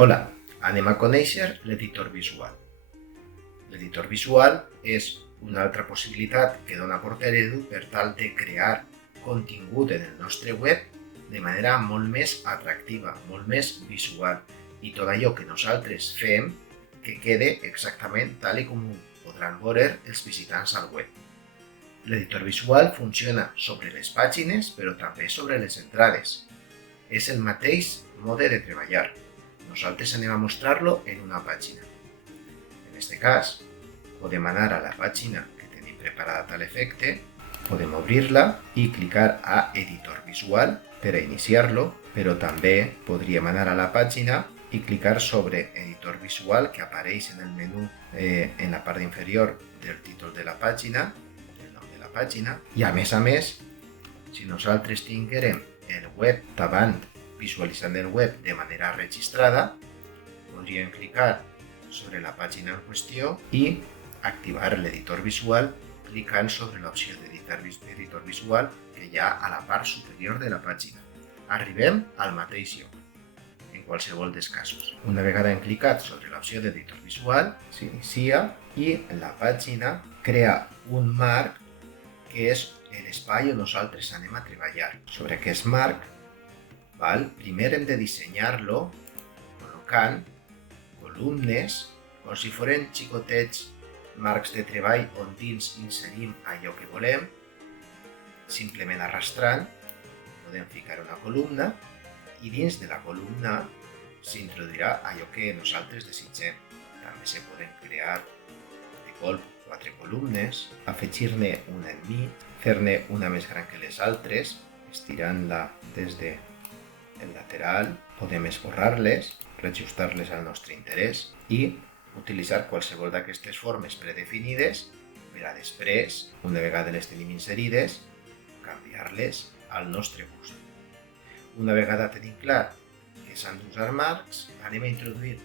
Hola, anem a conèixer l'editor visual. L'editor visual és una altra possibilitat que dona Porteredu per tal de crear contingut en el nostre web de manera molt més atractiva, molt més visual, i tot allò que nosaltres fem que quede exactament tal com ho podran veure els visitants al web. L'editor visual funciona sobre les pàgines, però també sobre les entrades. És el mateix mode de treballar. Nosaltres anem a mostrar-lo en una pàgina. En aquest cas, podem anar a la pàgina que tenim preparada a tal efecte, podem obrir-la i clicar a Editor Visual per a iniciar-lo, però també podríem anar a la pàgina i clicar sobre Editor Visual, que apareix en el menú en la part inferior del títol de la pàgina, el nom de la pàgina, i a més, si nosaltres tinguérem el web davant visualitzant el web de manera registrada, podríem clicar sobre la pàgina en qüestió i activar l'editor visual clicant sobre l'opció d'editor visual que hi ha a la part superior de la pàgina. Arribem al mateix lloc, en qualsevol dels casos. Una vegada hem clicat sobre l'opció d'editor visual, s'inicia i la pàgina crea un marc que és l'espai on nosaltres anem a treballar. Sobre aquest marc, primer hem de dissenyar-lo col·locant columnes com si foren xicotets marcs de treball on dins inserim allò que volem. Simplement arrastrant podem ficar una columna i dins de la columna s'introduirà allò que nosaltres desitgem. També se poden crear de colp 4 columnes, afegir-ne una enmig, fer-ne una més gran que les altres, estirant-la des del lateral, podem esborrar-les, reajustar-les al nostre interès i utilitzar qualsevol d'aquestes formes predefinides per a després, una vegada les tenim inserides, canviar-les al nostre gust. Una vegada tenim clar que s'han d'usar marcs, anem a introduir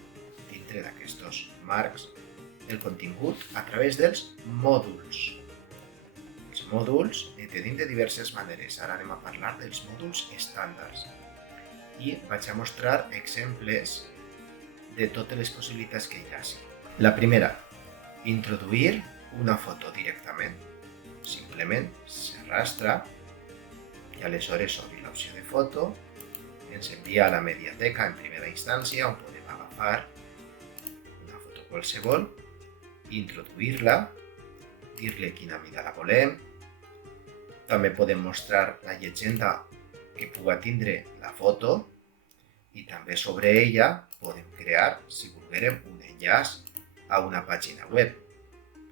dintre d'aquests marcs el contingut a través dels mòduls. Els mòduls en tenim de diverses maneres. Ara anem a parlar dels mòduls estàndards. I vaig a mostrar exemples de totes les possibilitats que hi ha. La primera, introduir una foto directament. Simplement s'arrastra i aleshores obri l'opció de foto, ens envia a la mediateca en primera instància on podem agafar una foto qualsevol, introduir-la, dir-li quina mida la volem. També podem mostrar la llegenda que puga tindre la foto i també sobre ella podem crear, si volguérem, un enllaç a una pàgina web.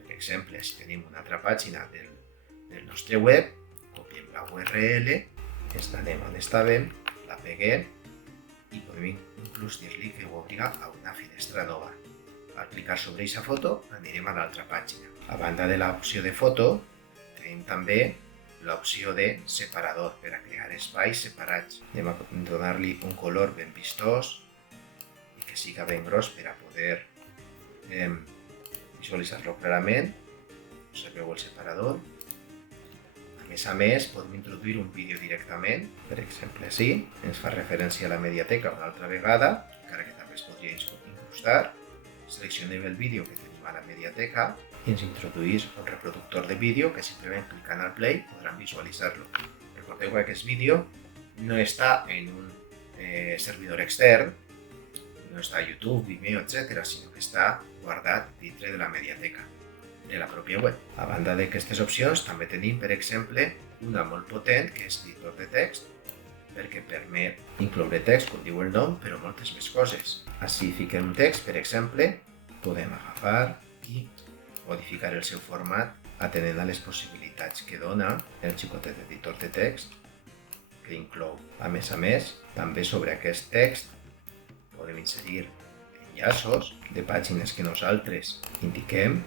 Per exemple, si tenim una altra pàgina del nostre web, copiem la URL, ens n'anem on estàvem, la peguem i podem inclús dir-li que ho obri a una finestra nova. Al clicar sobre aquesta foto anirem a l'altra pàgina. A banda de l'opció de foto, tenim també l'opció de separador per a crear espais separats. Anem a donar-li un color ben vistós i que siga ben gros per a poder visualitzar-lo clarament. Observeu el separador. A més, podem introduir un vídeo directament. Per exemple, així, ens fa referència a la mediateca una altra vegada, encara que també es podria incrustar. Seleccionem el vídeo que tenim a la mediateca i ens introdueix un reproductor de vídeo que simplement clicant al play podran visualitzar-lo. Recordeu que aquest vídeo no està en un servidor extern, no està a YouTube, Vimeo, etc., sinó que està guardat dintre de la mediateca de la pròpia web. A banda d'aquestes opcions, també tenim, per exemple, una molt potent que és l'editor de text, perquè permet incloure text, com diu el nom, però moltes més coses. Així fiquem un text, per exemple, podem agafar i modificar el seu format atenent a les possibilitats que dona el xicotet editor de text que inclou. A més, també sobre aquest text podem inserir enllaços de pàgines que nosaltres indiquem.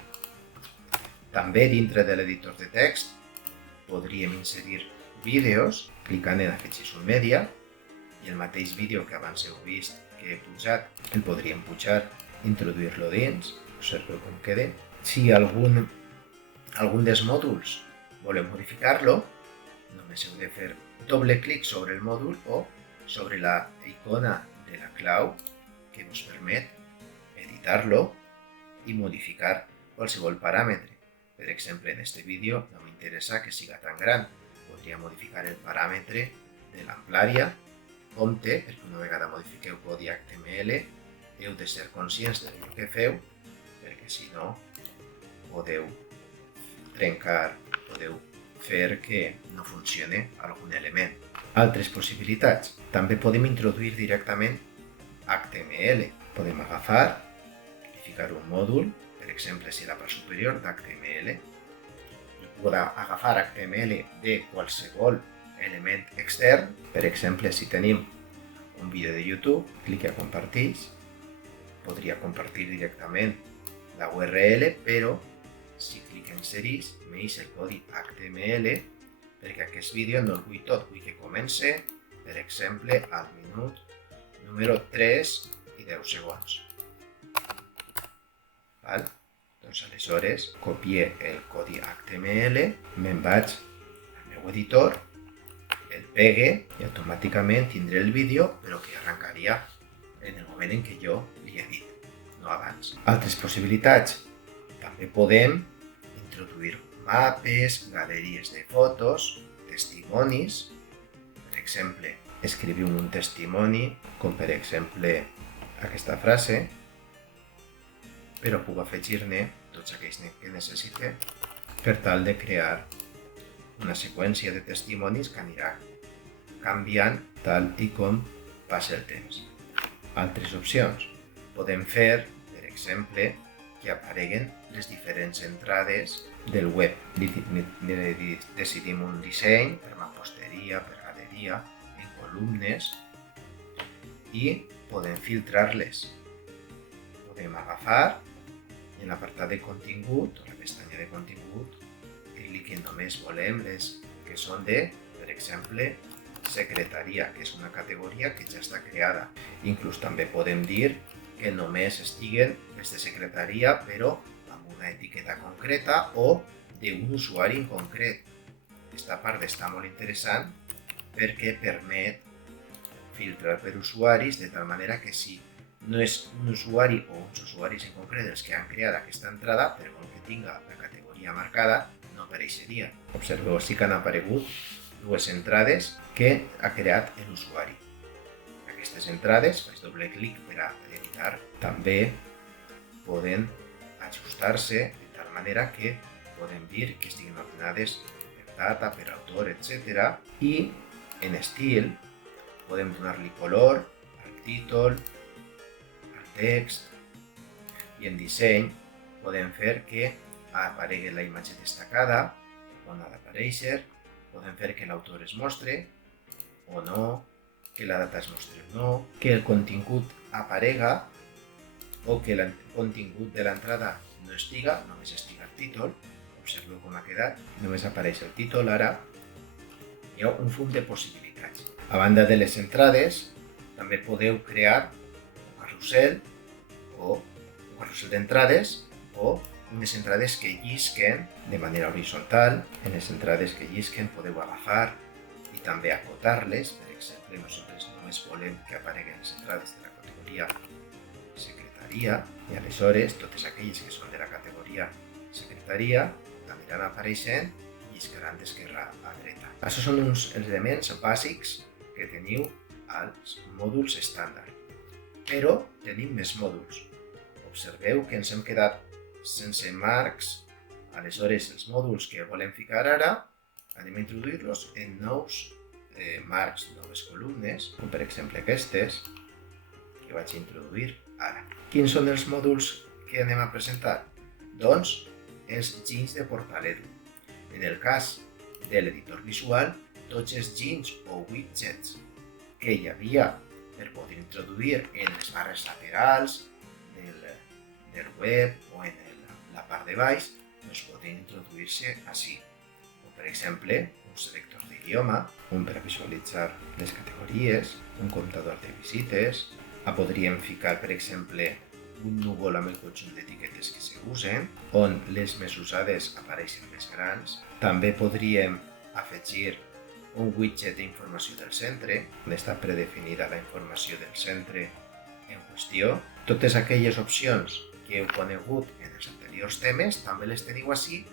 També dintre de l'editor de text podríem inserir vídeos clicant en afegir un media i el mateix vídeo que abans heu vist que he pujat, el podríem pujar, introduir-lo dins, observeu com queda. Si algun dels mòduls volem modificar-lo, només heu de fer doble clic sobre el mòdul o sobre la icona de la clau que us permet editar-lo i modificar qualsevol paràmetre. Per exemple, en aquest vídeo no m'interessa que siga tan gran. Podria modificar el paràmetre de l'amplària. Compte, perquè una vegada modifiqueu codi HTML, heu de ser conscients d'allò que feu, perquè si no podeu trencar, podeu fer que no funcioni algun element. Altres possibilitats. També podem introduir directament HTML. Podem agafar i ficar un mòdul, per exemple, si la part superior d'HTML. Jo puc agafar HTML de qualsevol element extern. Per exemple, si tenim un vídeo de YouTube, clic a compartir. Podria compartir directament la URL, però si clic en inserir, m'eix el codi HTML, perquè aquest vídeo no el vull tot, vull que comence, per exemple, al minut número 3 i 10 segons. Val? Doncs aleshores copié el codi HTML, me'n vaig al meu editor, el pegue i automàticament tindré el vídeo, però que arrencaria en el moment en què jo li he dit, no abans. Altres possibilitats. També podem introduir mapes, galeries de fotos, testimonis. Per exemple, escriviu un testimoni, com per exemple aquesta frase, però puc afegir-ne tots aquells que necessite per tal de crear una seqüència de testimonis que anirà canviant tal i com passa el temps. Altres opcions. Podem fer, per exemple, que apareguen les diferents entrades del web. Decidim un disseny per mamposteria, per galeria, en columnes i podem filtrar-les. Podem agafar i en l'apartat de contingut, o la pestanya de contingut, clic en només volem les que són de, per exemple, secretaria, que és una categoria que ja està creada. Inclús també podem dir que només estiguen les de secretaria, però amb una etiqueta concreta o d'un usuari en concret. Aquesta part està molt interessant perquè permet filtrar per usuaris de tal manera que si no és un usuari o uns usuaris en concret els que han creat aquesta entrada, però com que tinga la categoria marcada, no apareixeria. Observeu, sí que han aparegut dues entrades que ha creat l'usuari. Aquestes entrades, faig doble clic per a editar, també poden ajustar-se de tal manera que podem dir que estiguin ordenades per data, per autor, etc. I en estil podem donar-li color al títol, al text, i en disseny podem fer que aparegui la imatge destacada on ha d'aparèixer, podem fer que l'autor es mostre o no, que la data es mostri o no, que el contingut aparega o que el contingut de l'entrada no estiga, només estiga el títol. Observeu com ha quedat, només apareix el títol ara. Hi ha un fum de possibilitats. A banda de les entrades, també podeu crear un carrusel d'entrades o unes entrades que llisquen de manera horitzontal. En les entrades que llisquen podeu agafar i també acotar-les. Per exemple, nosaltres només volem que apareguen les entrades de la categoria secretaria i aleshores totes aquelles que són de la categoria secretaria aniran apareixent i lliscaran d'esquerra a dreta. Això són uns elements bàsics que teniu als mòduls estàndard. Però tenim més mòduls. Observeu que ens hem quedat sense marcs. Aleshores, els mòduls que volem ficar ara, anem a introduir-los en nous marcs, noves columnes, com per exemple aquestes, que vaig introduir ara. Quins són els mòduls que anem a presentar? Doncs els ginys de Portal.edu. En el cas de l'editor visual, tots els ginys o widgets que hi havia per poder introduir en les barres laterals del web o en la part de baix, doncs poden introduir-se així. Com per exemple, un selector d'idioma, un per a visualitzar les categories, un comptador de visites. Podríem ficar, per exemple, un núvol amb el conjunt d'etiquetes que s'usen, on les més usades apareixen més grans. També podríem afegir un widget d'informació del centre, on està predefinida la informació del centre en qüestió. Totes aquelles opcions que heu conegut en els anteriors temes també les teniu ací,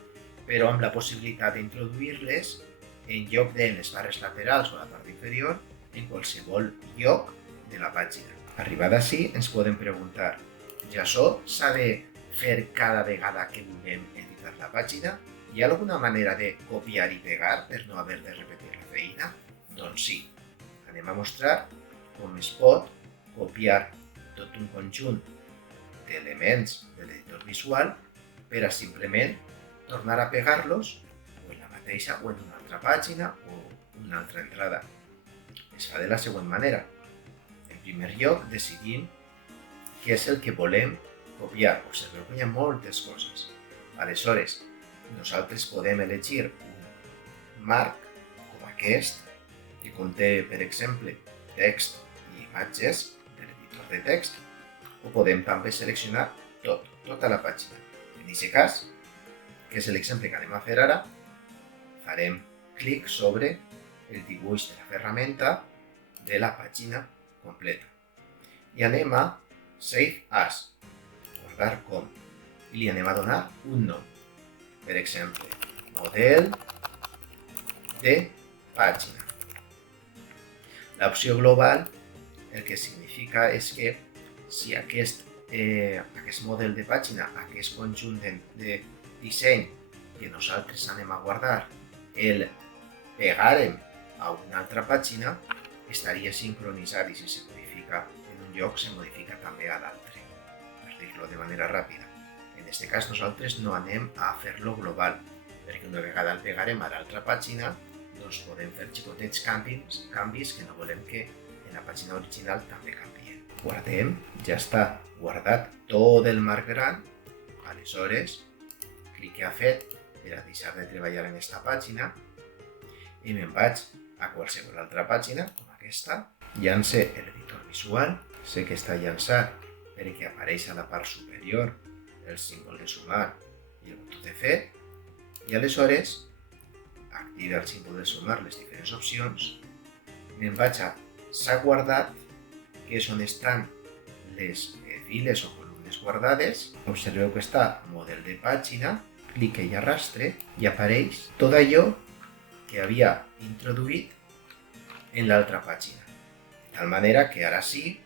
però amb la possibilitat d'introduir-les en lloc de les barres laterals o a la part inferior en qualsevol lloc de la pàgina. Arribat ací ens podem preguntar: ja això s'ha de fer cada vegada que vulguem editar la pàgina? Hi ha alguna manera de copiar i pegar per no haver de repetir la feina? Doncs sí. Anem a mostrar com es pot copiar tot un conjunt d'elements de l'editor visual per a simplement tornar a pegar-los o en la mateixa o en una altra pàgina o una altra entrada. Es fa de la següent manera. En primer lloc, decidim què és el que volem copiar. Observeu que hi ha moltes coses. Aleshores, nosaltres podem elegir un marc com aquest, que conté, per exemple, text i imatges de l'editor de text, o podem també seleccionar tota la pàgina. En aquest cas, que és l'exemple que anem a fer ara, farem clic sobre el dibuix de la ferramenta de la pàgina completa. I anem a Save As, guardar com, i li anem a donar un nom. Per exemple, model de pàgina. L'opció global el que significa és que si aquest model de pàgina, aquest conjunt de disseny que nosaltres anem a guardar, el pegàrem a una altra pàgina, estaria sincronitzat i si se modifica en un lloc, se modifica també a l'altre, per dir-lo de manera ràpida. En aquest cas nosaltres no anem a fer-lo global, perquè una vegada el pegarem a l'altra pàgina, doncs podem fer xicotets canvis que no volem que en la pàgina original també canvien. Guardem, ja està guardat tot el marc gran, aleshores clic que ha fet per a deixar de treballar en aquesta pàgina i me'n vaig a qualsevol altra pàgina, com aquesta, llance l'editor visual, sé que està llançat perquè apareix a la part superior el símbol de sumar i el botó de fet, i aleshores activa el símbol de sumar les diferents opcions, me'n vaig a s'ha guardat, que és on estan les files o columnes guardades. Observeu que està model de pàgina, clique i arrastre i apareix tot allò que havia introduït en l'altra pàgina. De tal manera que ara sí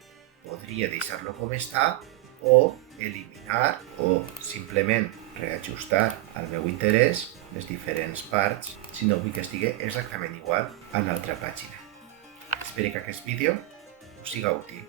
podria deixar-lo com està o eliminar o simplement reajustar al meu interès les diferents parts si no vull que estigui exactament igual a l'altra pàgina. Espero que aquest vídeo us siga útil.